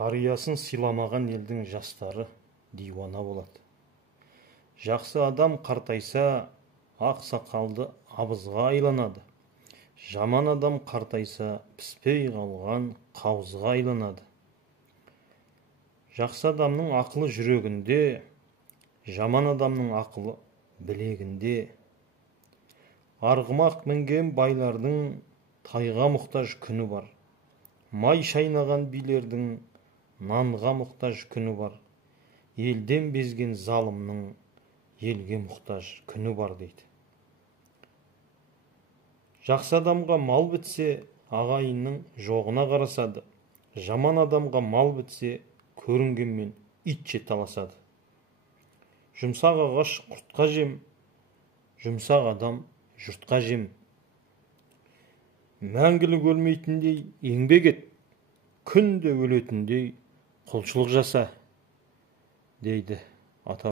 Қариясын сыйламаған елдің жастары диуана болады. Жақсы адам қартайса, ақ сақалды абызға айланады. Жаман адам қартайса, піспей қалған қауызға айланады. Жақсы адамның ақылы жүрегінде, жаман адамның ақылы білегінде. Арғымақ мінген байлардың тайға мұқтаж күні бар. Май шайнаған билердің нанға мұқтаж күні бар. Елден безген залымның елге мұқтаж күні бар дейді. Жақсы адамға мал бітсе, ағайынның жоғына қарасады. Жаман адамға мал бітсе, көрінгенмен итше таласады. Жұмсақ ағаш құртқа жем, жұмсақ адам жұртқа жем. Мәңгілік өлмейтіндей еңбек ет, күнде өлетіндей құлшылық жаса, дейді ата.